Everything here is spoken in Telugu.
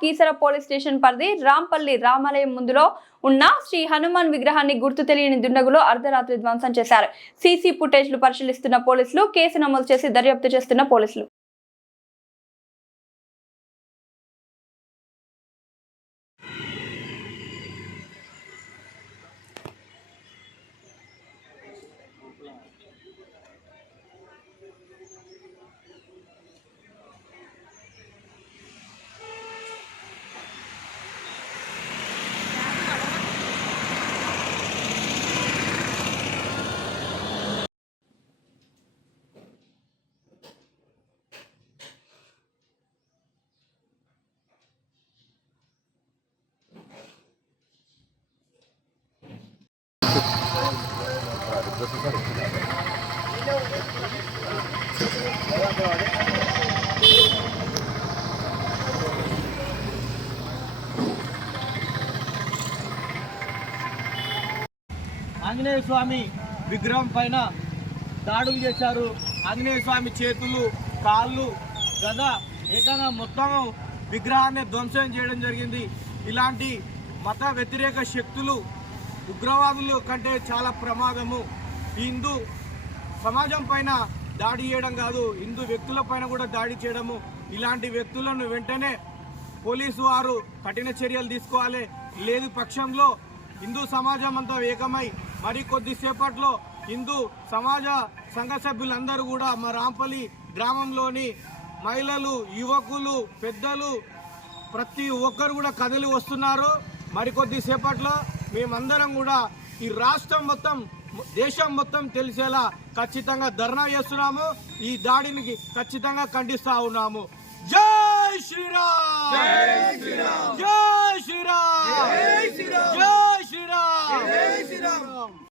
Keesara police station పరిధి రాంపల్లి రామాలయం ముందులో ఉన్న శ్రీ హనుమాన్ విగ్రహాన్ని గుర్తు తెలియని దుండగులు అర్ధరాత్రి ధ్వంసం చేశారు. సీసీ ఫుటేజ్లు పరిశీలిస్తున్న పోలీసులు కేసు నమోదు చేసి దర్యాప్తు చేస్తున్న పోలీసులు. ఆంజనేయ స్వామి విగ్రహం పైన దాడులు చేశారు. ఆంజనేయ స్వామి చేతులు కాళ్ళు గద ఏకంగా మొత్తం విగ్రహాన్ని ధ్వంసం చేయడం జరిగింది. ఇలాంటి మత వ్యతిరేక శక్తులు ఉగ్రవాదులు కంటే చాలా ప్రమాదము. ఈ హిందూ సమాజం పైన దాడి చేయడం కాదు హిందూ వ్యక్తుల పైన కూడా దాడి చేయడము. ఇలాంటి వ్యక్తులను వెంటనే పోలీసు వారు కఠిన చర్యలు తీసుకోవాలి. లేదు పక్షంలో హిందూ సమాజం అంతా ఏకమై మరి కొద్దిసేపట్లో హిందూ సమాజ సంఘ సభ్యులందరూ కూడా మా రాంపల్లి గ్రామంలోని మహిళలు యువకులు పెద్దలు ప్రతి ఒక్కరు కూడా కదలి వస్తున్నారు. మరికొద్దిసేపట్లో మేమందరం కూడా ఈ రాష్ట్రం మొత్తం దేశం మొత్తం తెలిసేలా ఖచ్చితంగా ధర్నా చేస్తున్నాము. ఈ దాడిని ఖచ్చితంగా ఖండిస్తా ఉన్నాము. జై శ్రీరామ్! జై శ్రీరామ్!